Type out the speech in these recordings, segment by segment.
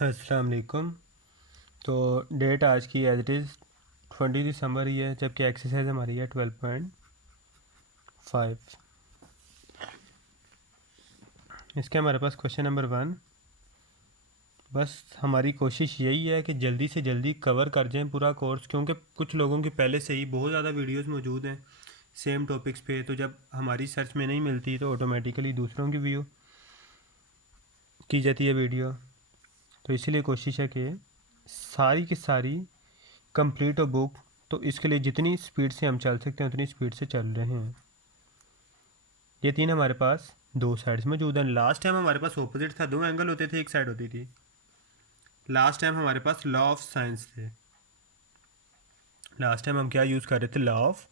अस्सलाम वालेकुम। तो डेट आज की एज इट इज़ 20 दिसंबर ही है, जबकि एक्सरसाइज हमारी है 12.5। इसके हमारे पास क्वेश्चन नंबर 1। बस हमारी कोशिश यही है कि जल्दी से जल्दी कवर कर जाएं पूरा कोर्स, क्योंकि कुछ लोगों की पहले से ही बहुत ज़्यादा वीडियोस मौजूद हैं सेम टॉपिक्स पे। तो जब हमारी सर्च में नहीं मिलती तो ऑटोमेटिकली दूसरों की व्यू की जाती है वीडियो। तो इसीलिए कोशिश है कि सारी की सारी कंप्लीट हो बुक। तो इसके लिए जितनी स्पीड से हम चल सकते हैं उतनी स्पीड से चल रहे हैं। ये तीन हमारे पास दो साइड्स मौजूद हैं। लास्ट टाइम हमारे पास ऑपोजिट था, दो एंगल होते थे, एक साइड होती थी। लास्ट टाइम हमारे पास लॉ ऑफ साइंस थे। लास्ट टाइम हम क्या यूज़ कर रहे थे? Law of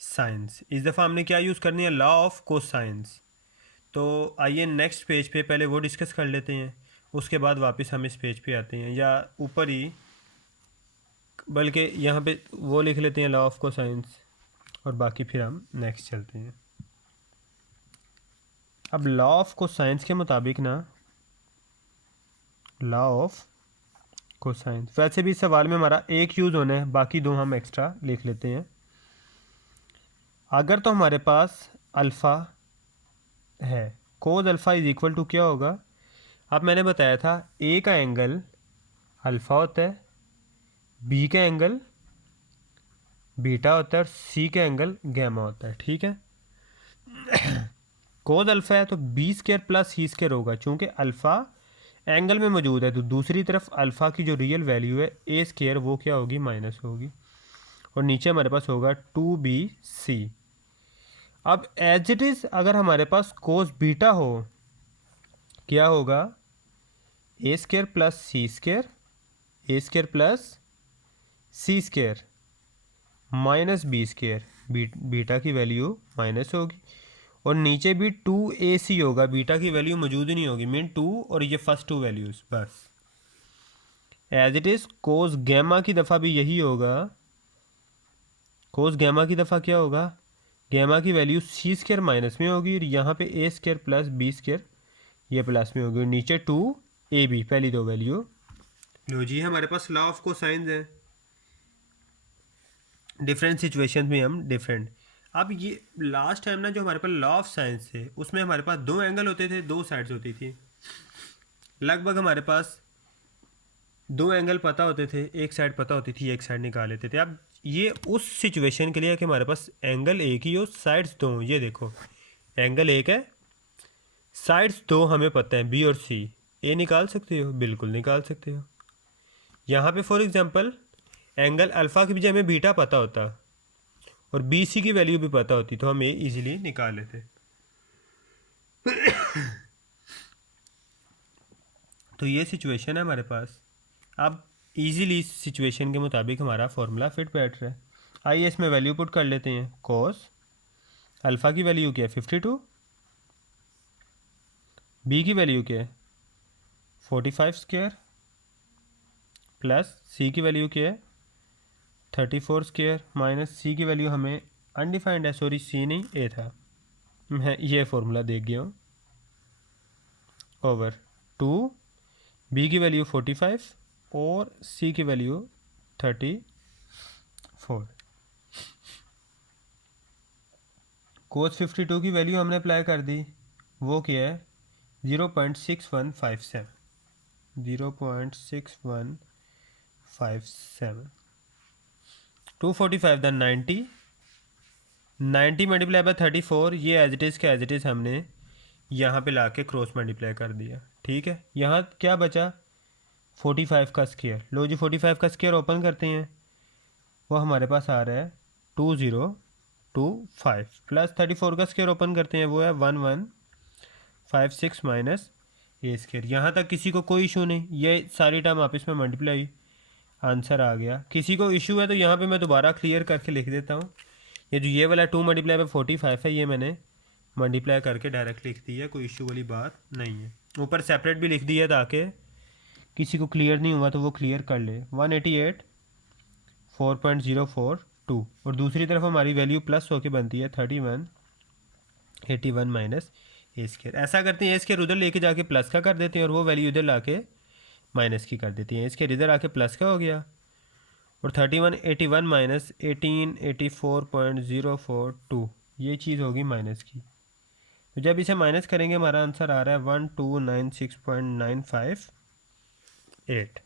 science. इस दफ़ा हमने क्या यूज़ करनी है? Law of cosines. तो आइए नेक्स्ट पेज पे पहले वो डिस्कस कर लेते हैं, उसके बाद वापस हम इस पेज पे आते हैं, या ऊपर ही बल्कि यहाँ पे वो लिख लेते हैं लॉ ऑफ कोसाइंस, और बाकी फिर हम नेक्स्ट चलते हैं। अब लॉ ऑफ कोसाइंस के मुताबिक ना, लॉ ऑफ कोसाइंस, वैसे भी इस सवाल में हमारा एक यूज़ होना है, बाकी दो हम एक्स्ट्रा लिख लेते हैं। अगर तो हमारे पास अल्फ़ा है, कोज अल्फ़ा इज इक्वल टू क्या होगा? अब मैंने बताया था ए का एंगल अल्फ़ा होता है, बी का एंगल बीटा होता है, और सी का एंगल गैमा होता है। ठीक है, कोज अल्फ़ा है तो B square plus c square होगा, चूँकि अल्फ़ा एंगल में मौजूद है, तो दूसरी तरफ अल्फ़ा की जो रियल वैल्यू है ए स्केयर, वो क्या होगी? माइनस होगी। और नीचे हमारे पास होगा 2bc। अब एज इट इज़ अगर हमारे पास कोस बीटा हो, क्या होगा? A square plus c square, a square plus c square minus b square. Beta की वैल्यू माइनस होगी, और नीचे भी 2ac होगा, बीटा की वैल्यू मौजूद ही नहीं होगी, मीन 2 और ये फर्स्ट टू वैल्यूज़ बस। As it is cos gamma की दफ़ा भी यही होगा। कोस गैमा की दफ़ा क्या होगा? गैमा की वैल्यू सी स्केयर माइनस में होगी, और यहाँ पे ए स्केयर प्लस बी स्केयर ये प्लस में होगी, और नीचे 2ab पहली दो वैल्यू। लो जी, हमारे पास लॉ ऑफ कोसाइंस है। डिफरेंट सिचुएशन में हम डिफरेंट। अब ये लास्ट टाइम ना जो हमारे पास लॉ ऑफ साइंस थे, उसमें हमारे पास दो एंगल होते थे, दो साइड्स होती थी। लगभग हमारे पास दो एंगल पता होते थे, एक साइड पता होती थी, एक साइड निकाल लेते थे। अब ये उस सिचुएशन के लिए है कि हमारे पास एंगल एक ही हो, साइड्स दो हों। ये देखो, एंगल एक है, साइड्स दो हमें पता है, बी और सी। ए निकाल सकते हो? बिल्कुल निकाल सकते हो। यहाँ पे फॉर एग्जांपल एंगल अल्फ़ा की बजाय हमें बीटा पता होता, और बी सी की वैल्यू भी पता होती, तो हम ए इजीली निकाल लेते। तो ये सिचुएशन है हमारे पास। अब इजीली इस सिचुएशन के मुताबिक हमारा फॉर्मूला फिट बैठ रहा है। आइए इसमें वैल्यू पुट कर लेते हैं। कॉस अल्फ़ा की वैल्यू क्या है? 52। बी की वैल्यू क्या है? 45 स्क्वायर, प्लस सी की वैल्यू क्या है? 34 स्क्वायर, माइनस सी की वैल्यू हमें अनडिफाइंड है, सॉरी सी नहीं ए था, मैं ये फॉर्मूला देख गया हूँ। ओवर 2, बी की वैल्यू 45 और सी की वैल्यू 34। कोस 52 की वैल्यू हमने अप्लाई कर दी, वो क्या है? 0.6157। 0.6157। 245 दैन 90, 90 मल्टीप्लाई बाय 34। ये एज इट इज़ का एज इट इज़ हमने यहाँ पे ला के क्रॉस मल्टीप्लाई कर दिया। ठीक है, यहाँ क्या बचा? 45 का स्क्वायर। लो जी, 45 का स्क्वायर ओपन करते हैं, वो हमारे पास आ रहा है 2025, प्लस 34 का स्क्वायर ओपन करते हैं, वो है 1156 माइनस ए स्क्वायर। यहाँ तक किसी को कोई इशू नहीं, ये सारी टर्म आपस में मल्टीप्लाई, आंसर आ गया। किसी को इशू है तो यहाँ पे मैं दोबारा क्लियर करके लिख देता हूँ। ये जो ये वाला 2 मल्टीप्लाई बाय 45 है, ये मैंने मल्टीप्लाई करके डायरेक्ट लिख दी है, कोई इशू वाली बात नहीं है। ऊपर सेपरेट भी लिख दिया ताकि किसी को क्लियर नहीं हुआ तो वो क्लियर कर ले। 188 4.042, और दूसरी तरफ हमारी वैल्यू प्लस होके बनती है 3181 माइनस ए स्केयर। ऐसा करते हैं, ए स्केयर उधर लेके जाके प्लस का कर देते हैं, और वो वैल्यू इधर ला के माइनस की कर देती हैं। इसके रिजल्ट आके प्लस का हो गया और 3181 माइनस 1884.042 ये चीज़ होगी माइनस की। तो जब इसे माइनस करेंगे हमारा आंसर आ रहा है 1296.958।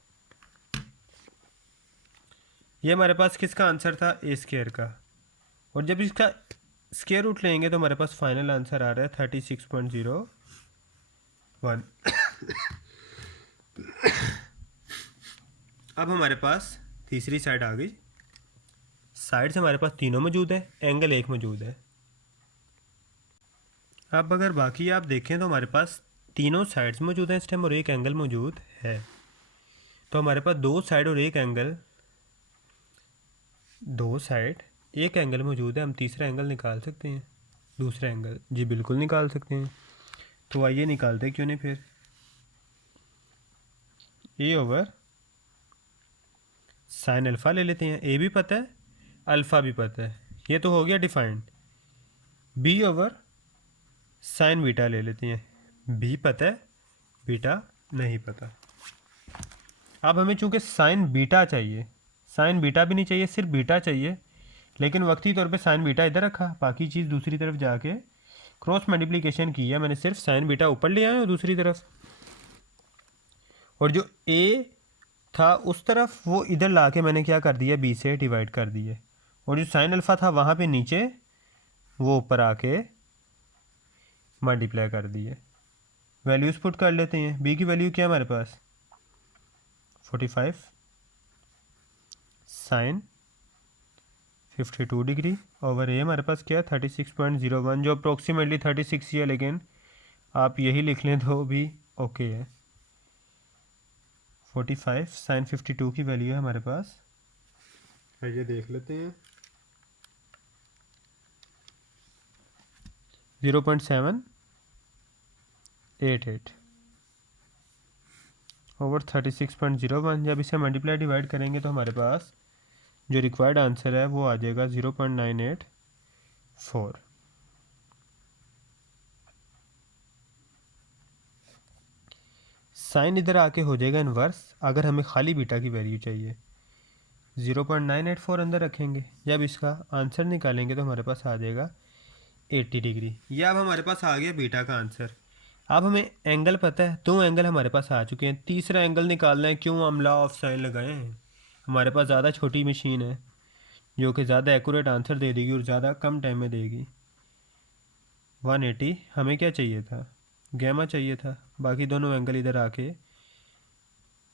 ये हमारे पास किसका आंसर था, ए स्केयर का। और जब इसका स्केयर रूट लेंगे तो हमारे पास फाइनल आंसर आ रहा है 36.01। अब हमारे पास तीसरी साइड आ गई। साइड से हमारे पास तीनों मौजूद है, एंगल एक मौजूद है। अब अगर बाकी आप देखें तो हमारे पास तीनों साइड्स मौजूद हैं इस टाइम और एक एंगल मौजूद है। तो हमारे पास दो साइड और एक एंगल, दो साइड एक एंगल मौजूद है। हम तीसरा एंगल निकाल सकते हैं, दूसरा एंगल, जी बिल्कुल निकाल सकते हैं। तो आइए निकालते क्यों नहीं फिर। ए ओवर साइन अल्फ़ा ले लेते हैं। ए भी पता है, अल्फ़ा भी पता है, ये तो हो गया defined. B over sine beta ले लेते हैं। बी पता है, बीटा नहीं पता। अब हमें चूंकि साइन बीटा चाहिए, साइन बीटा भी नहीं चाहिए, सिर्फ बीटा चाहिए। लेकिन वक्ती तौर पे साइन बीटा इधर रखा, बाकी चीज़ दूसरी तरफ जाके क्रॉस मल्टीप्लिकेशन की है मैंने। सिर्फ साइन बीटा ऊपर ले आया और दूसरी तरफ, और जो ए था उस तरफ वो इधर ला के मैंने क्या कर दिया, बी से डिवाइड कर दिए। और जो साइन अल्फ़ा था वहाँ पे नीचे, वो ऊपर आके मल्टीप्लाई कर दिए। वैल्यूज़ पुट कर लेते हैं। बी की वैल्यू क्या है हमारे पास, 45 साइन 52 डिग्री ओवर ए हमारे पास क्या है 36.01, जो अप्रोक्सीमेटली 36 ही है, लेकिन आप यही लिख लें तो भी ओके है। 45 साइन 52 की वैल्यू है हमारे पास, ये देख लेते हैं 0.788 ओवर 36.01। जब इसे मल्टीप्लाई डिवाइड करेंगे तो हमारे पास जो रिक्वायर्ड आंसर है वो आ जाएगा 0.984। साइन इधर आके हो जाएगा इन्वर्स अगर हमें खाली बीटा की वैल्यू चाहिए। 0.984 अंदर रखेंगे, जब इसका आंसर निकालेंगे तो हमारे पास आ जाएगा 80 डिग्री। ये अब हमारे पास आ गया बीटा का आंसर। अब हमें एंगल पता है, दो एंगल हमारे पास आ चुके हैं। तीसरा एंगल निकालना है, क्यों हम लॉ ऑफ साइन लगाए हैं। हमारे पास ज़्यादा छोटी मशीन है जो कि ज़्यादा एक्यूरेट आंसर दे देगी और ज़्यादा कम टाइम में देगी। 180 हमें क्या चाहिए था, गैमा चाहिए था। बाकी दोनों एंगल इधर आके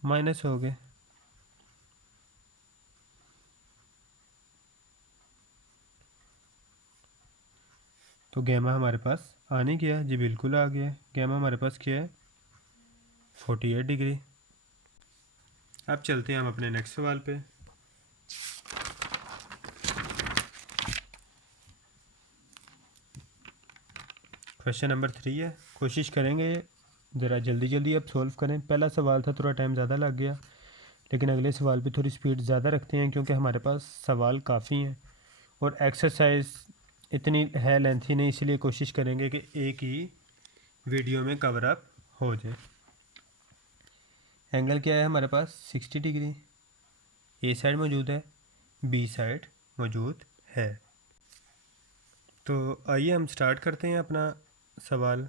माइनस हो गए। तो गैमा हमारे पास आ नहीं गया, जी बिल्कुल आ गया। गैमा हमारे पास क्या है 48 डिग्री। अब चलते हैं हम अपने नेक्स्ट सवाल पे। क्वेश्चन नंबर 3 है, कोशिश करेंगे ज़रा जल्दी जल्दी अब सॉल्व करें। पहला सवाल था थोड़ा टाइम ज़्यादा लग गया, लेकिन अगले सवाल पे थोड़ी स्पीड ज़्यादा रखते हैं क्योंकि हमारे पास सवाल काफ़ी हैं और एक्सरसाइज इतनी है लेंथी नहीं, इसलिए कोशिश करेंगे कि एक ही वीडियो में कवर अप हो जाए। एंगल क्या है हमारे पास 60 डिग्री। ए साइड मौजूद है, बी साइड मौजूद है। तो आइए हम स्टार्ट करते हैं अपना सवाल।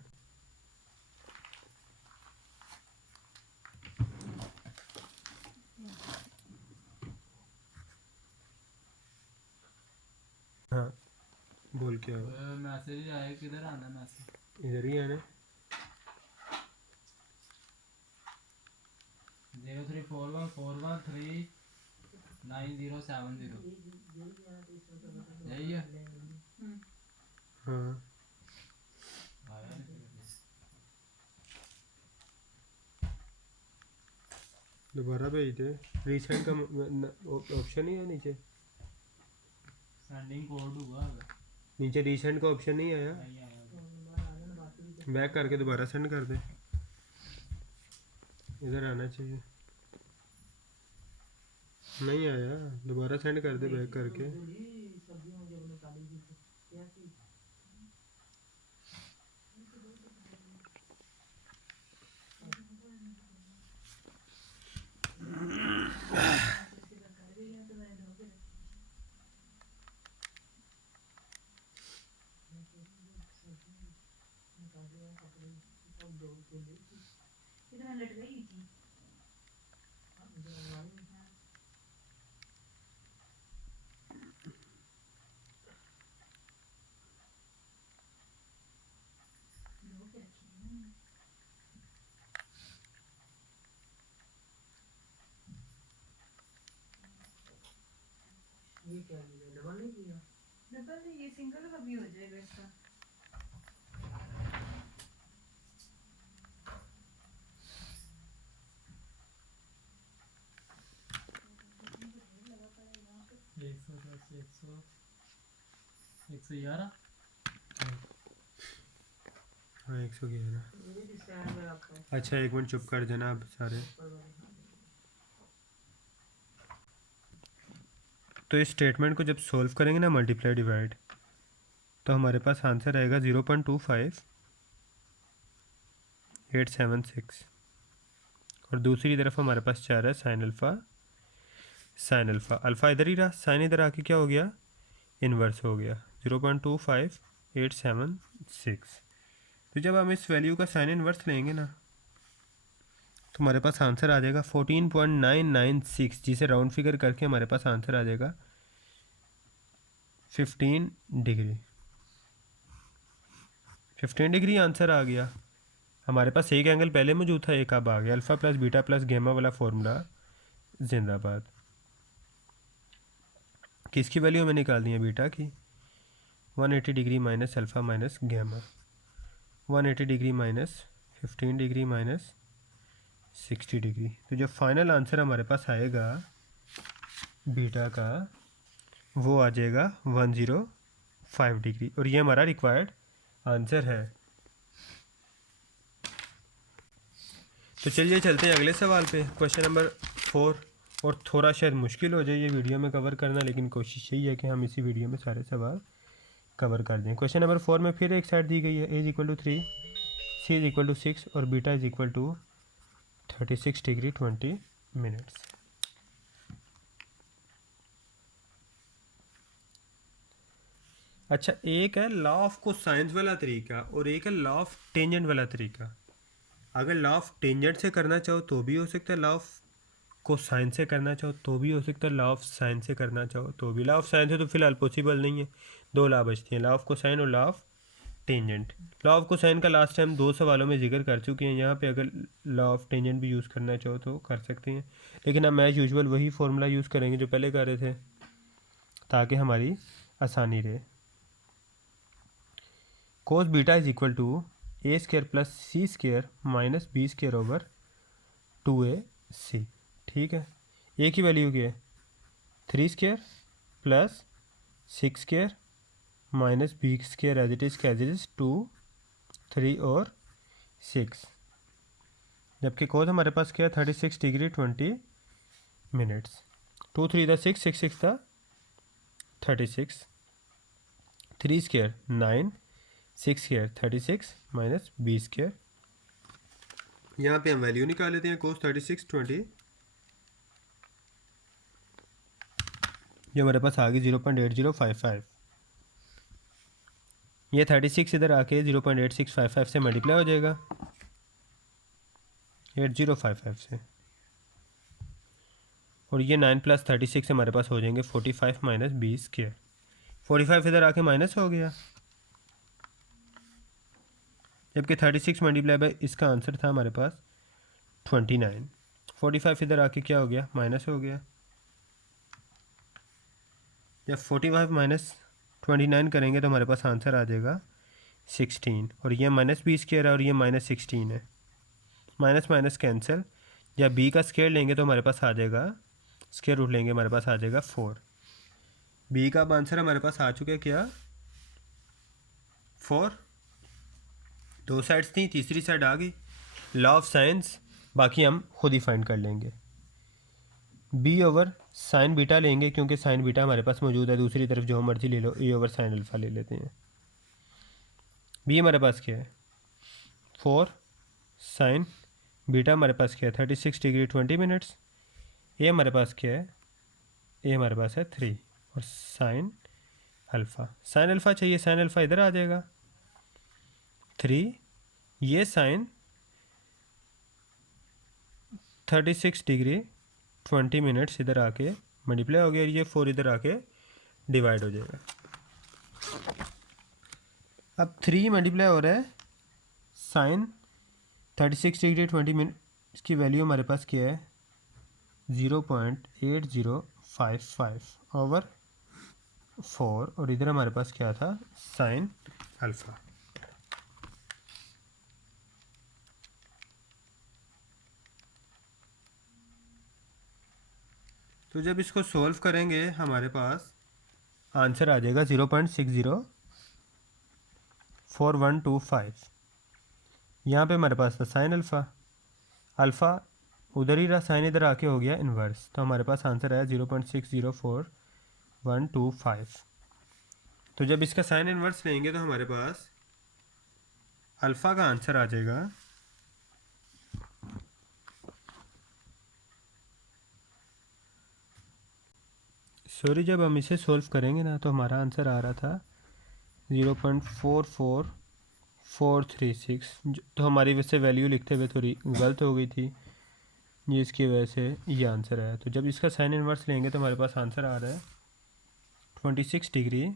हाँ बोल क्या मैसेज आया, किधर आना मैसेज, इधर ही आना। 03414139070 यही है। हाँ आया नहीं। दोबारा भेज दे। रीसेंट का ऑप्शन ही है नीचे, सेंडिंग कोड हुआ नीचे रीसेंट का ऑप्शन नहीं आया। नहीं आया। बैक करके दोबारा सेंड कर दे, इधर आना चाहिए। नहीं आया, दोबारा सेंड कर दे बैक करके। ये क्या लिया, डबल नहीं लिया? डबल नहीं, ये सिंगल का भी हो जाएगा इसका। एक सौ 111। हाँ 111। मेरे भी स्टैंड में रखा है। अच्छा एक मिनट चुप कर देना आप सारे। तो इस स्टेटमेंट को जब सॉल्व करेंगे ना मल्टीप्लाई डिवाइड, तो हमारे पास आंसर आएगा 0.25876 और दूसरी तरफ हमारे पास 4 है sine alpha. Sine alpha alpha इधर ही रहा, साइन इधर आके क्या हो गया, इन्वर्स हो गया 0.25876। तो जब हम इस वैल्यू का साइन इन्वर्स लेंगे ना तो हमारे पास आंसर आ जाएगा 14.996, जिसे राउंड फिगर करके हमारे पास आंसर आ जाएगा 15 डिग्री। 15 डिग्री आंसर आ गया। हमारे पास एक एंगल पहले मौजूद था, एक अब आ गया। अल्फ़ा प्लस बीटा प्लस गेमा वाला फॉर्मूला जिंदाबाद। किसकी वैल्यू हमें निकालनी है, बीटा की। 180 डिग्री माइनस अल्फ़ा माइनस गेमा, 180 degree minus 15 degree minus 60 degree. तो जो फाइनल आंसर हमारे पास आएगा बीटा का वो आ जाएगा 105 डिग्री, और ये हमारा रिक्वायर्ड आंसर है। तो चलिए चलते हैं अगले सवाल पे, क्वेश्चन नंबर 4। और थोड़ा शायद मुश्किल हो जाए ये वीडियो में कवर करना, लेकिन कोशिश यही है कि हम इसी वीडियो में सारे सवाल कवर कर दें। क्वेश्चन नंबर 4 में फिर एक साइड दी गई है, a = 3, c = 6 और बीटा = 36 डिग्री 20 मिनट्स। अच्छा, एक है लॉ ऑफ कोसाइंस वाला तरीका और एक है लॉ ऑफ टेंजेंट वाला तरीका। अगर लॉ ऑफ टेंजेंट से करना चाहो तो भी हो सकता है, लॉ ऑफ कोसाइन से करना चाहो तो भी हो सकता है, लॉ ऑफ साइन से करना चाहो तो भी। लॉ ऑफ साइन से तो फिलहाल पॉसिबल नहीं है, दो लॉ बचती हैं, लॉ ऑफ कोसाइन और law of tangent. Law of cosine का लास्ट टाइम 2 सवालों में जिक्र कर चुके हैं। यहाँ पे अगर लॉ ऑफ टेंजेंट भी यूज़ करना चाहो तो कर सकते हैं, लेकिन हम एज यूजुअल वही फॉर्मूला यूज़ करेंगे जो पहले कर रहे थे, ताकि हमारी आसानी रहे। cos beta = a² + c² - b² / 2ac। ठीक है, a की वैल्यू क्या है, 3² + 6² - b² एज इट इज़ 2, 3 और 6, जबकि cos हमारे पास क्या है 36 डिग्री 20 मिनट्स। 2 3 6, 6 6 36, 3² 9, 6² 36 - b²। यहाँ पे हम वैल्यू निकाल लेते हैं, cos 36 20 जो हमारे पास आ गई 0.8055। ये 36 इधर आके 0.8655 से मल्टीप्लाई हो जाएगा 8055 से, और ये 9 + 36 हमारे पास हो जाएंगे 45 - b²। 45 इधर आके माइनस हो गया, जबकि 36 मल्टीप्लाई बाई इसका आंसर था हमारे पास 29। 45 इधर आके क्या हो गया, माइनस हो गया। जब 45 - 29 करेंगे तो हमारे पास आंसर आ जाएगा 16, और ये -b² है और ये -16 है, माइनस माइनस कैंसिल। जब b का स्क्वायर लेंगे तो हमारे पास आ जाएगा, स्क्वायर रूट लेंगे हमारे पास आ जाएगा 4। b का अब आंसर हमारे पास आ चुका है क्या, 4। 2 साइड्स थी, तीसरी साइड आ गई। लॉ ऑफ साइंस बाकी हम खुद ही फाइंड कर लेंगे। b/sin बीटा लेंगे क्योंकि साइन बीटा हमारे पास मौजूद है, दूसरी तरफ जो मर्जी ले लो, a/sin अल्फ़ा ले लेते हैं। b हमारे पास क्या है 4, साइन बीटा हमारे पास क्या है 36 डिग्री 20 मिनट्स। a हमारे पास क्या है, a हमारे पास है 3, और साइन अल्फ़ा चाहिए, साइन अल्फ़ा इधर आ जाएगा 3, ये साइन 36 डिग्री 20 मिनट्स इधर आके मल्टीप्लाई हो गया, ये 4 इधर आके डिवाइड हो जाएगा। अब 3 मल्टीप्लाई हो रहा है साइन 36 डिग्री 20 मिनट, इसकी वैल्यू हमारे पास क्या है 0.8055 ओवर 4, और इधर हमारे पास क्या था साइन अल्फ़ा। तो जब इसको सॉल्व करेंगे हमारे पास आंसर आ जाएगा 0.604125। यहाँ पे हमारे पास था साइन अल्फ़ा, अल्फ़ा उधर ही रहा, साइन इधर आके हो गया इन्वर्स, तो हमारे पास आंसर आया 0.604125। तो जब इसका साइन इन्वर्स लेंगे तो हमारे पास अल्फ़ा का आंसर आ जाएगा सॉरी, जब हम इसे सॉल्व करेंगे ना तो हमारा आंसर आ रहा था 0.44436, तो हमारी वैसे वैल्यू लिखते हुए थोड़ी गलत हो गई थी, ये इसकी वजह से ये आंसर आया। तो जब इसका साइन इन्वर्स लेंगे तो हमारे पास आंसर आ रहा है 26 डिग्री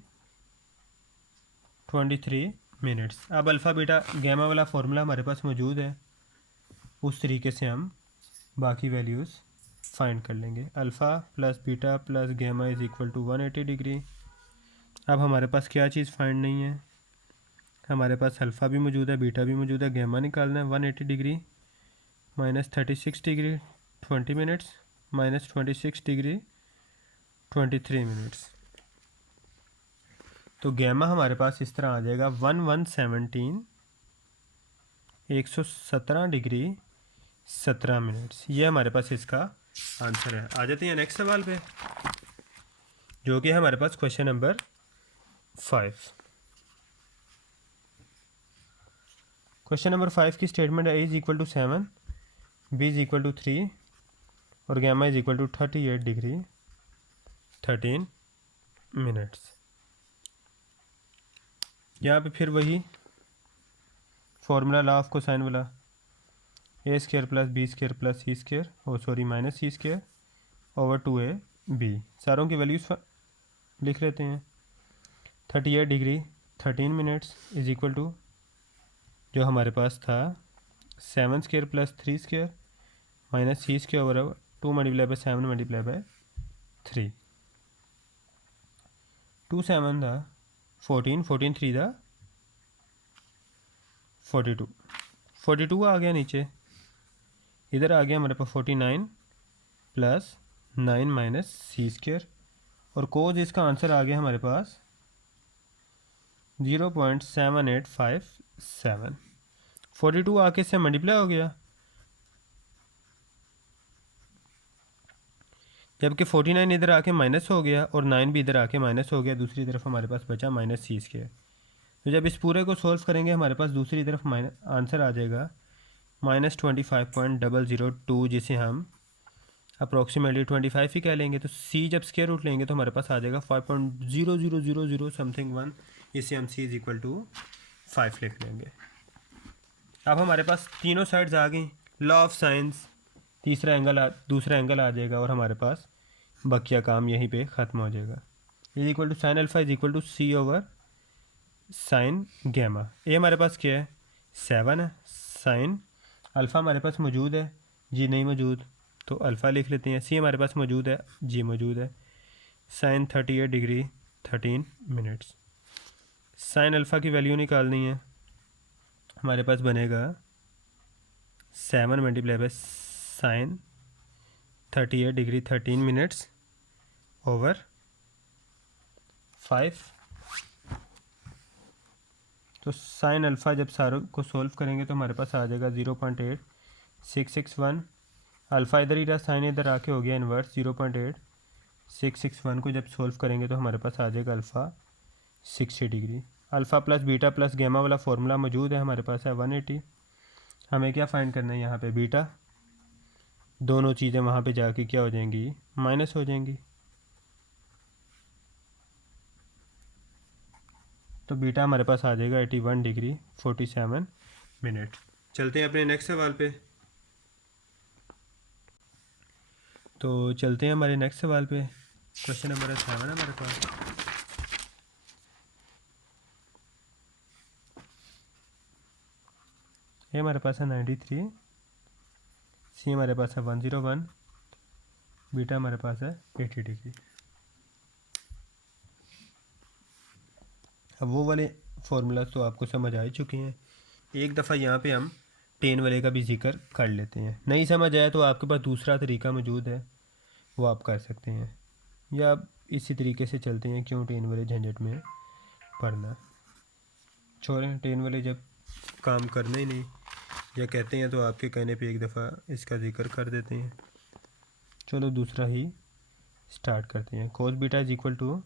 23 मिनट्स। अब अल्फ़ा बीटा गैमा वाला फार्मूला हमारे पास मौजूद है, उस तरीके से हम बाकी वैल्यूज़ फाइंड कर लेंगे। Alpha plus beta plus gamma is equal to 180 degree. अब हमारे पास क्या चीज़ फाइंड नहीं है, हमारे पास अल्फ़ा भी मौजूद है, बीटा भी मौजूद है, गैमा निकालना है। 180 degree minus 36 degree 20 minutes minus 26 degree 23 minutes. तो गैमा हमारे पास इस तरह आ जाएगा 117 डिग्री 17 मिनट्स। ये हमारे पास इसका आंसर है। आ जाते हैं नेक्स्ट सवाल पे, जो कि हमारे पास क्वेश्चन नंबर 5। क्वेश्चन नंबर 5 की स्टेटमेंट है, a is equal to 7, b is equal to 3 और gamma is equal to 38 degree 13 minutes. यहाँ पे फिर वही फॉर्मूला लॉ ऑफ कोसाइन वाला, a square plus b square plus c square, और sorry minus सी square over 2ab। सारों की values लिख लेते हैं। 38 डिग्री 13 मिनट्स इज इक्वल टू जो हमारे पास था 7 square plus 3 square minus C square over 2 multiply by 7 multiply by 3। 2 7 था 14, 14 3 था 42, 42 आ गया नीचे, इधर आ गया हमारे पास 49 प्लस 9 माइनस सी स्क्वायर, और कोज इसका आंसर आ गया हमारे पास 0.7857। 42 आके इससे मल्टीप्लाई हो गया, जबकि 49 इधर आके माइनस हो गया और 9 भी इधर आके माइनस हो गया। दूसरी तरफ हमारे पास बचा माइनस सी स्क्वायर। तो जब इस पूरे को सॉल्व करेंगे हमारे पास दूसरी तरफ आंसर आ जाएगा -25.002, जिसे हम अप्रॉक्सीमेटली 25 ही कह लेंगे। तो सी जब स्क्वायर रूट लेंगे तो हमारे पास आ जाएगा 5.0000 समथिंग 1, इसे हम सी इज इक्वल टू 5 लिख लेंगे। अब हमारे पास तीनों साइड्स आ गई, लॉ ऑफ साइंस, दूसरा एंगल आ जाएगा और हमारे पास बकिया काम यहीं पे ख़त्म हो जाएगा। Is equal to sine alpha is equal to C over sine gamma. ये हमारे पास क्या है 7 है, साइन अल्फ़ा हमारे पास मौजूद है, जी नहीं मौजूद, तो अल्फ़ा लिख लेते हैं। सी हमारे पास मौजूद है, जी मौजूद है। Sine 38 degree 13 minutes. Sine alpha की वैल्यू निकालनी है, हमारे पास बनेगा 7 multiply by sine 38 degree 13 minutes over 5। तो साइन अल्फ़ा जब सारों को सोल्व करेंगे तो हमारे पास आ जाएगा 0.8661। अल्फ़ा इधर ही रहा, साइन इधर आके हो गया इन्वर्स। 0.8661 को जब सोल्व करेंगे तो हमारे पास आ जाएगा alpha 60 degree. Alpha plus beta plus gamma वाला फार्मूला मौजूद है, हमारे पास है 180। हमें क्या फाइंड करना है यहाँ पे बीटा, दोनों चीज़ें वहाँ पे जाके क्या हो जाएंगी माइनस हो जाएंगी। तो बीटा हमारे पास आ जाएगा 81 डिग्री 47 मिनट। चलते हैं अपने नेक्स्ट सवाल पे। तो चलते हैं हमारे नेक्स्ट सवाल पे। क्वेश्चन नंबर 7 हमारे पास। ये हमारे पास है 93, सी हमारे पास है 101, बीटा हमारे पास है 80 डिग्री। अब वो वाले फार्मूला तो आपको समझ आ ही चुके हैं। एक दफ़ा यहाँ पे हम टेन वाले का भी जिक्र कर लेते हैं। नहीं समझ आया तो आपके पास दूसरा तरीका मौजूद है, वो आप कर सकते हैं, या इसी तरीके से चलते हैं, क्यों टेन वाले झंझट में पढ़ना। छोड़ें, टेन वाले जब काम करना ही नहीं या कहते हैं तो आपके कहने पे एक दफ़ा इसका जिक्र कर देते हैं। चलो दूसरा ही स्टार्ट करते हैं। Cos beta is equal to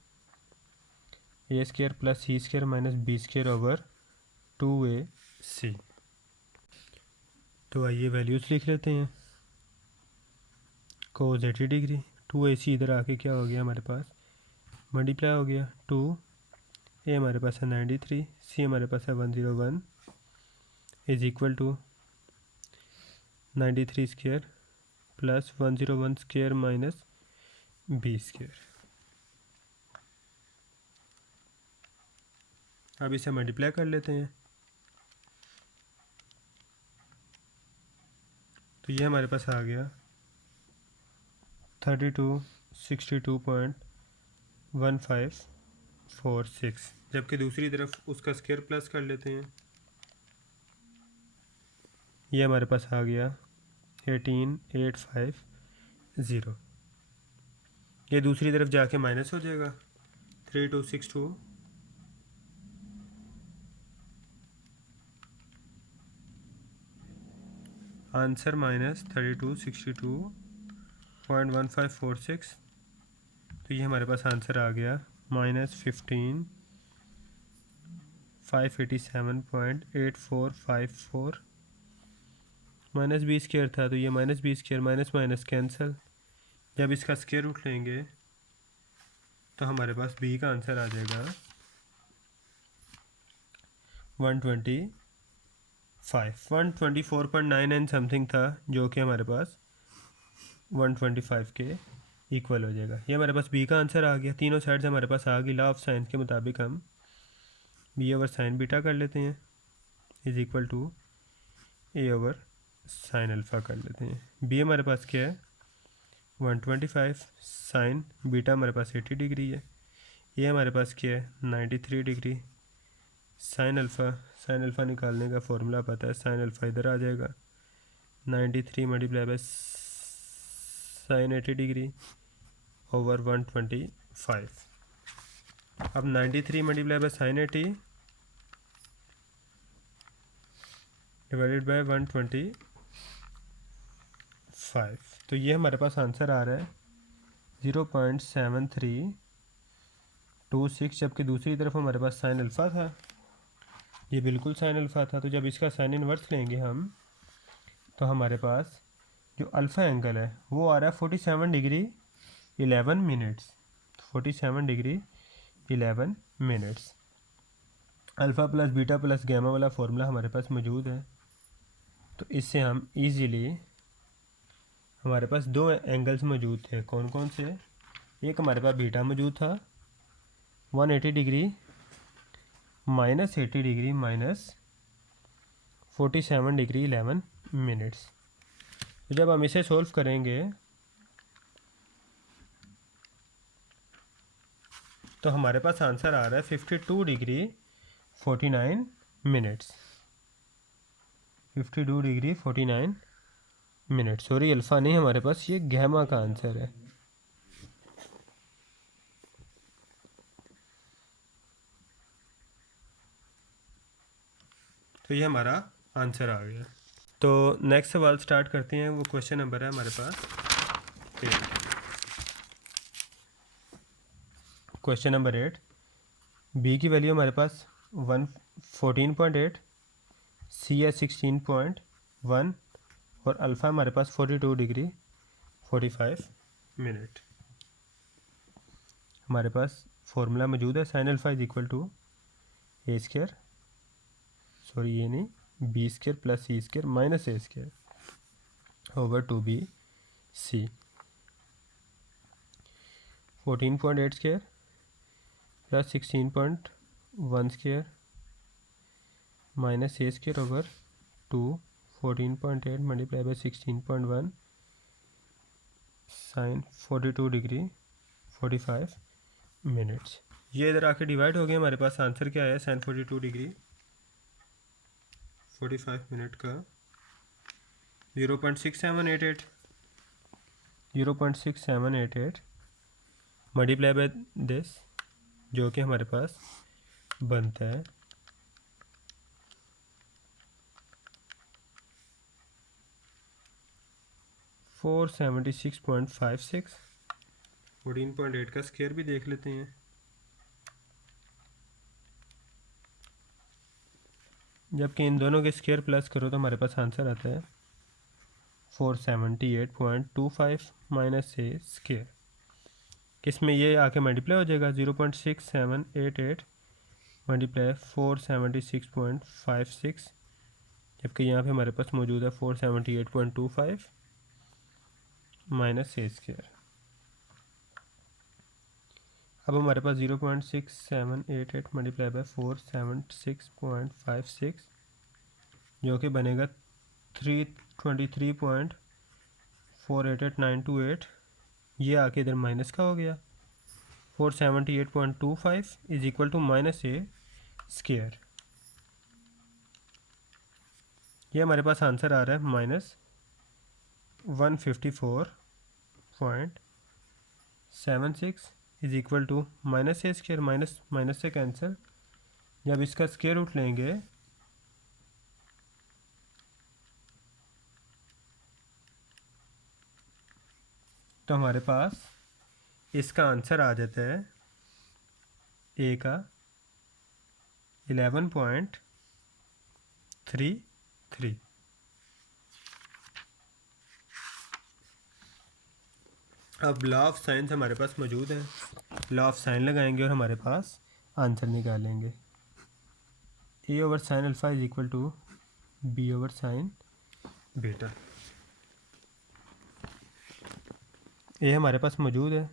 A square plus C square minus B square over 2ac। तो आइए वैल्यूज़ लिख लेते हैं। कोस 80 डिग्री, 2ac इधर आके क्या हो गया हमारे पास, मल्टीप्लाई हो गया। 2 ए हमारे पास है 93, सी हमारे पास है 101 is equal to 93 square plus 101 square minus B square. अब इसे मल्टीप्लाई कर लेते हैं। तो ये हमारे पास आ गया 3262.1546, जबकि दूसरी तरफ उसका स्क्वायर प्लस कर लेते हैं। ये हमारे पास आ गया 18850। ये दूसरी तरफ जाके माइनस हो जाएगा। 3262 आंसर माइनस 3262.1546। तो ये हमारे पास आंसर आ गया -15,587.8454। माइनस बी स्क्वायर था तो ये minus B square, minus minus cancel. जब इसका स्क्वायर रूट लेंगे तो हमारे पास बी का आंसर आ जाएगा 124.9 एंड समथिंग था, जो कि हमारे पास 125 के इक्वल हो जाएगा। ये हमारे पास बी का आंसर आ गया। तीनों साइड से हमारे पास आ गई। लॉ ऑफ साइंस के मुताबिक हम बी ओवर साइन बीटा कर लेते हैं is equal to A over sine alpha कर लेते हैं। बी हमारे पास क्या है 125, साइन बीटा हमारे पास 80 डिग्री है। ए हमारे पास क्या है 93 डिग्री। साइन अल्फ़ा निकालने का फॉर्मूला पता है, साइन अल्फ़ा इधर आ जाएगा 93 multiply by sine 80 degree over 125। अब 93 multiply by sine 80 divided by 125, तो ये हमारे पास आंसर आ रहा है 0.7326, जबकि दूसरी तरफ हमारे पास साइन अल्फ़ा था, ये बिल्कुल साइन अल्फ़ा था। तो जब इसका साइन इन्वर्स लेंगे हम तो हमारे पास जो अल्फ़ा एंगल है वो आ रहा है 47 degree 11 minutes. 47 degree 11 minutes. Alpha plus beta plus gamma वाला फॉर्मूला हमारे पास मौजूद है, तो इससे हम इजीली, हमारे पास दो एंगल्स मौजूद थे। कौन कौन से? एक हमारे पास बीटा मौजूद था 180 degree minus 80 degree minus 47 degree 11 minutes. तो जब हम इसे सॉल्व करेंगे तो हमारे पास आंसर आ रहा है 52 degree 49 minutes. 52 degree 49 minutes. Sorry, alpha नहीं, हमारे पास ये गैमा का आंसर है। तो ये हमारा आंसर आ गया। तो नेक्स्ट सवाल स्टार्ट करते हैं। वो क्वेश्चन नंबर है हमारे पास 8। क्वेश्चन नंबर 8, बी की वैल्यू हमारे पास 14.8, सी है 16.1 और अल्फ़ा हमारे पास 42 डिग्री 45 मिनट। हमारे पास फॉर्मूला मौजूद है, sine alpha is equal to A square, sorry ये नहीं, B square plus C square minus A square over 2bc। 14.8 square plus 16.1 square minus A square over 2 14.8 multiply by 16.1 sine 42 degree 45 minutes. ये इधर आके divide हो गया, हमारे पास answer क्या है साइन 42 डिग्री 45 मिनट का 0.6788 मल्टीप्लाई बाय दिस, जो कि हमारे पास बनता है 476.56। 14.8 का स्क्वायर भी देख लेते हैं। जबकि इन दोनों के स्क्वायर प्लस करो तो हमारे पास आंसर आता है 478.25 माइनस ए स्क्वायर। किसमें ये आके मल्टीप्लाई हो जाएगा 0.6788 मल्टीप्लाई 476.56, जबकि यहाँ पे हमारे पास मौजूद है 478.25 माइनस ए स्क्वायर। अब हमारे पास 0.6788 मल्टीप्लाई बाय 476.56 जो कि बनेगा 323.488928। ये आके इधर माइनस का हो गया 478.25 is equal to minus A square. ये हमारे पास आंसर आ रहा है minus 154.76 is equal to minus A square. Minus minus से कैंसिल, जब इसका स्क्वायर रूट लेंगे तो हमारे पास इसका आंसर आ जाता है ए का 11.33। अब लॉ ऑफ साइंस हमारे पास मौजूद है, लॉ ऑफ साइन लगाएंगे और हमारे पास आंसर निकालेंगे। A over sine alpha is equal to b over sine beta. A हमारे पास मौजूद है,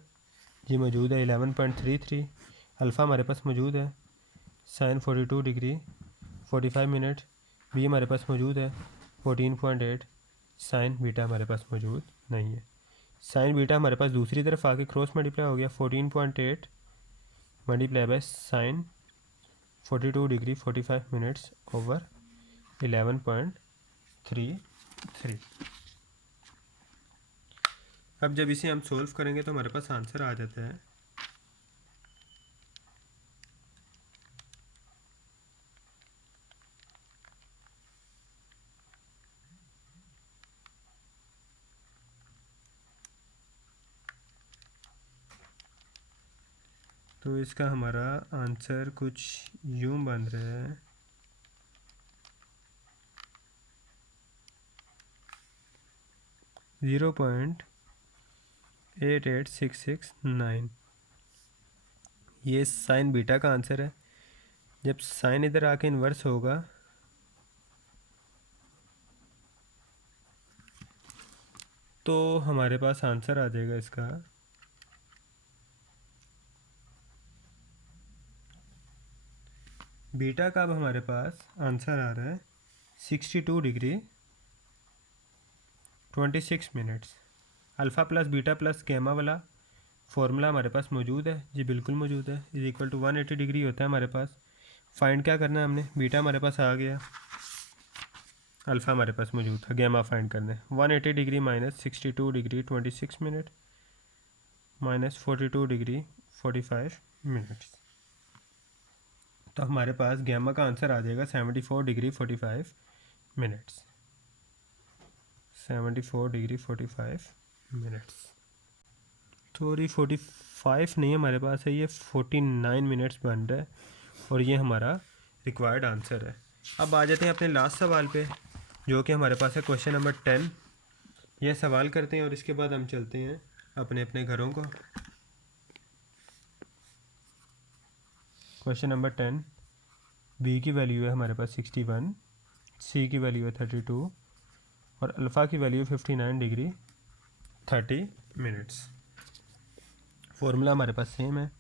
जी मौजूद है 11.33। अल्फ़ा हमारे पास मौजूद है साइन 42 डिग्री 45 मिनट। बी हमारे पास मौजूद है 14.8। साइन बीटा हमारे पास मौजूद नहीं है। साइन बीटा हमारे पास दूसरी तरफ आके क्रॉस मल्टीप्लाई हो गया 14.8 multiply by sine 42 degree 45 minutes over 11.33। अब जब इसे हम सोल्व करेंगे तो हमारे पास आंसर आ जाता है तो इसका हमारा आंसर कुछ यूं बन रहा है 0.88669। ये साइन बीटा का आंसर है। जब साइन इधर आके इन्वर्स होगा तो हमारे पास आंसर आ जाएगा इसका बीटा का। अब हमारे पास आंसर आ रहा है 62 degree 26 minutes. Alpha plus beta plus gamma वाला फॉर्मूला हमारे पास मौजूद है, जी बिल्कुल मौजूद है। इज इक्वल टू 180 डिग्री होता है हमारे पास। फाइंड क्या करना है हमने, बीटा हमारे पास आ गया, अल्फ़ा हमारे पास मौजूद था, गैमा फाइंड करना है। 180 degree minus 62 degree 26 minute minus 42 degree 45 minutes. तो हमारे पास गैमा का आंसर आ जाएगा 74 डिग्री 45 मिनट्स। 74 degree 45 minutes. थोड़ी 45 नहीं हमारे पास है, ये 49 मिनट्स बन रहा है और ये हमारा रिक्वायर्ड आंसर है। अब आ जाते हैं अपने लास्ट सवाल पे, जो कि हमारे पास है क्वेश्चन नंबर 10। यह सवाल करते हैं और इसके बाद हम चलते हैं अपने अपने घरों को। क्वेश्चन नंबर 10, बी की वैल्यू है हमारे पास 61, सी की वैल्यू है 32 और अल्फ़ा की वैल्यू 59 डिग्री 30 मिनट्स। फॉर्मूला हमारे पास सेम है,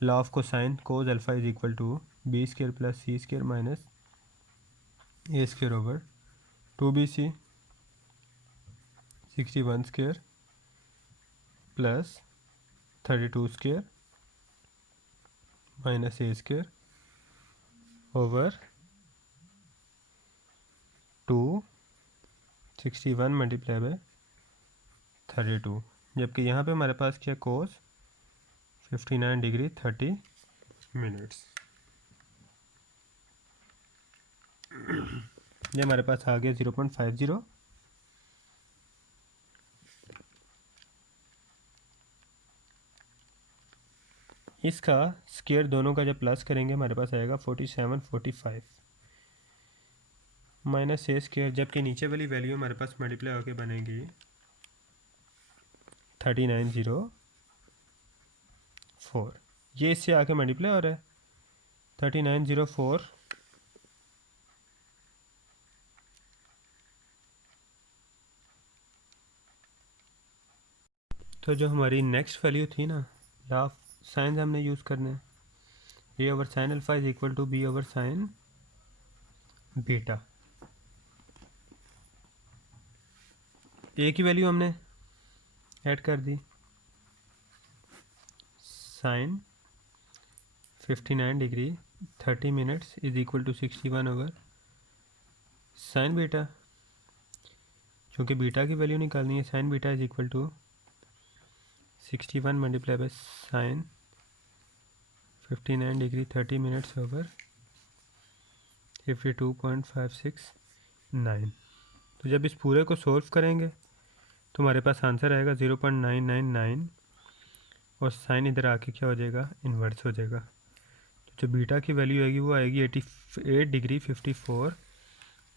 law of cosine cos alpha is equal to B square plus C square minus A square over 2bc 61 square plus 32 square minus A square over 261 multiply by 32, जबकि यहाँ पे हमारे पास क्या कोस 59 degree 30 minutes. ये हमारे पास आ गया 0.50। इसका स्क्वायर दोनों का जब प्लस करेंगे हमारे पास आएगा 4745 माइनस ए स्क्वायर, जबकि नीचे वाली वैल्यू हमारे पास मल्टीप्लाई होकर बनेगी 3904। ये इससे आके मल्टीप्लाई हो रहा है 3904 तो जो हमारी नेक्स्ट वैल्यू थी ना, लॉ ऑफ साइन हमने यूज़ करने हैं, a over sine alpha is equal to b over sine beta. A की वैल्यू हमने ऐड कर दी, sine 59 degree 30 minutes is equal to 61 over sine beta. चूँकि बीटा की वैल्यू निकालनी है, sine beta is equal to 61 multiply bye sine 59 degree 30 minutes over 52.569। तो जब इस पूरे को सोल्व करेंगे तो हमारे पास आंसर आएगा 0.999 और साइन इधर आके क्या हो जाएगा, इन्वर्स हो जाएगा। तो जो बीटा की वैल्यू आएगी वो आएगी 88 डिग्री 54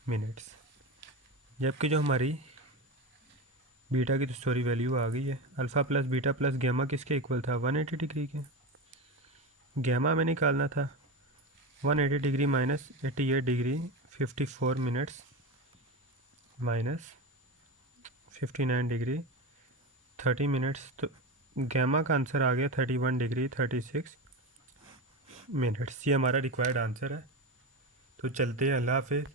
मिनट्स, जबकि जो हमारी बीटा की तो सॉरी वैल्यू आ गई है। Alpha plus beta plus gamma किसके इक्वल था, 180 डिग्री के। गैमा में निकालना था 180 degree minus 88 degree 54 minutes minus 59 degree 30 minutes, तो गैमा का आंसर आ गया 31 डिग्री 36 मिनट्स। ये हमारा रिक्वायर्ड आंसर है। तो चलते हैं, अल्लाह हाफिज़।